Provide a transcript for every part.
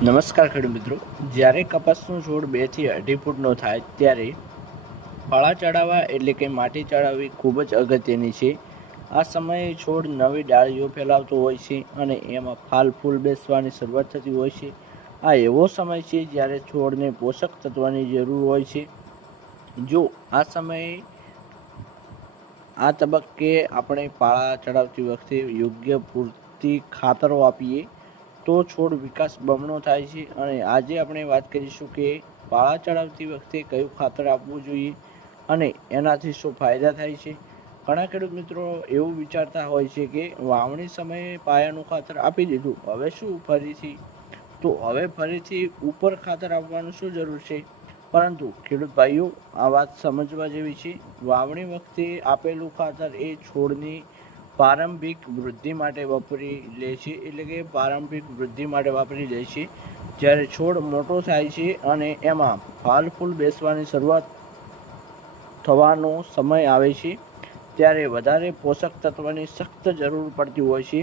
નમસ્કાર ખેડૂત મિત્રો, જ્યારે કપાસનો છોડ 2 થી 2.5 ફૂટનો થાય ત્યારે પાળા ચડાવવા એટલે કે માટી ચડાવવી ખૂબ જ અગત્યની છે. આ સમયે છોડ નવી ડાળીઓ ફેલાવતો હોય છે અને એમાં ફાલ ફૂલ બેસવાની શરૂઆત થતી હોય છે. આ એવો સમય છે જ્યારે છોડને પોષક તત્વની જરૂર હોય છે. જો આ તબક્કે આપણે પાળા ચડાવતી વખતે યોગ્ય પૂરતી ખાતરો આપીએ તો છોડ વિકાસ બમણો થાય છે. અને આજે આપણે વાત કરીશું કે પાળા ચડાવતી વખતે કયું ખાતર આપવું જોઈએ અને એનાથી શું ફાયદા થાય છે. ઘણા ખેડૂત મિત્રો એવું વિચારતા હોય છે કે વાવણી સમયે પાયાનું ખાતર આપી દીધું, હવે શું ફરીથી ઉપર ખાતર આપવાનું શું જરૂર છે. પરંતુ ખેડૂત ભાઈઓ, આ વાત સમજવા જેવી છે. વાવણી વખતે આપેલું ખાતર એ છોડની પ્રારંભિક વૃદ્ધિ માટે વાપરી લે છે. જ્યારે છોડ મોટો થાય છે અને એમાં ફાલ ફૂલ બેસવાની શરૂઆત થવાનો સમય આવે છે ત્યારે વધારે પોષક તત્વની સખ્ત જરૂર પડતી હોય છે.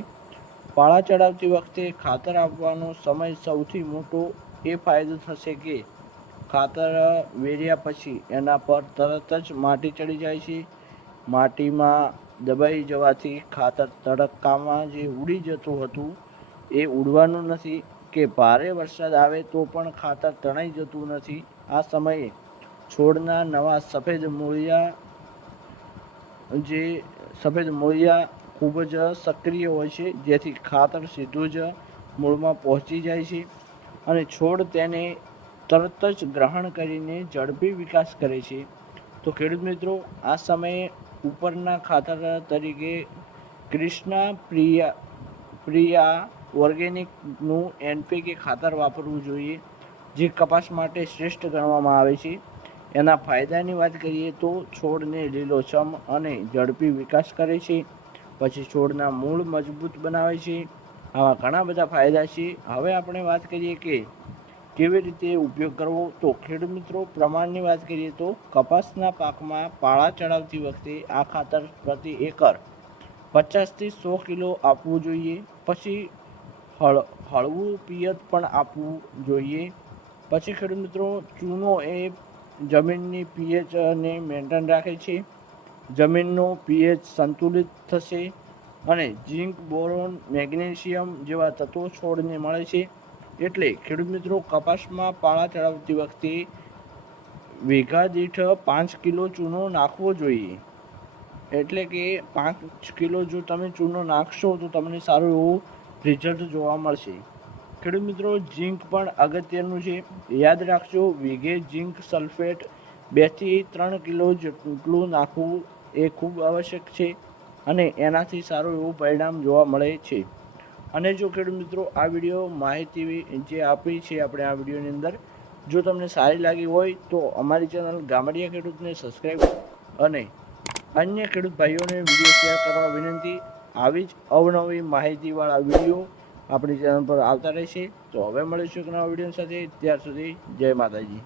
પાળા ચડાવતી વખતે ખાતર આપવાનો સમય સૌથી મોટો એ ફાયદો થશે કે ખાતર વેર્યા પછી એના પર તરત જ માટી ચડી જાય છે. માટીમાં દબાઈ જવાથી ખાતર તડકામાં જે ઉડી જતું હતું એ ઉડવાનું નથી કે ભારે વરસાદ આવે તો પણ ખાતર તણાઈ જતું નથી. આ સમયે છોડના નવા સફેદ મૂળિયા ખૂબ જ સક્રિય હોય છે, જેથી ખાતર સીધું જ મૂળમાં પહોંચી જાય છે અને છોડ તેને તરત જ ગ્રહણ કરીને ઝડપી વિકાસ કરે છે. તો ખેડૂત મિત્રો, આ સમયે ઉપરના ખાતર તરીકે કૃષ્ણા પ્રિયા ઓર્ગેનિકનું NPK ખાતર વાપરવું જોઈએ, જે કપાસ માટે શ્રેષ્ઠ ગણવામાં આવે છે. એના ફાયદાની વાત કરીએ તો છોડને લીલોછમ અને ઝડપી વિકાસ કરે છે, પછી છોડના મૂળ મજબૂત બનાવે છે. આવા ઘણા બધા ફાયદા છે. હવે આપણે વાત કરીએ કે કેવી રીતે ઉપયોગ કરવો. તો ખેડૂત મિત્રો, પ્રમાણની વાત કરીએ તો કપાસના પાકમાં પાળા ચડાવતી વખતે આ ખાતર પ્રતિ એકર 50 થી 100 કિલો આપવું જોઈએ. પછી હળવું પિયત પણ આપવું જોઈએ. પછી ખેડૂત મિત્રો, ચૂનો એ જમીનની pH ને મેન્ટેન રાખે છે. જમીનનો pH સંતુલિત થશે અને ઝીંક, બોરોન, મેગ્નેશિયમ જેવા તત્વો છોડને મળે છે. એટલે ખેડૂત મિત્રો, કપાસમાં પાળા ચડાવતી વખતે વીઘા દીઠ 5 કિલો ચૂનો નાખવો જોઈએ. એટલે કે 5 કિલો જો તમે ચૂનો નાખશો તો તમને સારું એવું રિઝલ્ટ જોવા મળશે. ખેડૂત મિત્રો, ઝીંક પણ અગત્યનું છે. યાદ રાખજો, વીઘે ઝીંક સલ્ફેટ 2 થી 3 કિલો જેટલું નાખવું એ ખૂબ આવશ્યક છે અને એનાથી સારું એવું પરિણામ જોવા મળે છે. અને જો ખેડૂત મિત્રો, આ વિડીયો માહિતી જે આપી છે આપણે આ વિડીયોની અંદર, જો તમને સારી લાગી હોય તો અમારી ચેનલ ગામડિયા ખેડૂતને સબસ્ક્રાઈબ અને અન્ય ખેડૂત ભાઈઓને વિડીયો શેર કરવા વિનંતી. આવી જ અવનવી માહિતીવાળા વિડીયો આપણી ચેનલ પર આવતા રહેશે. તો હવે મળીશું એક નવા વિડીયો સાથે. ત્યાર સુધી જય માતાજી.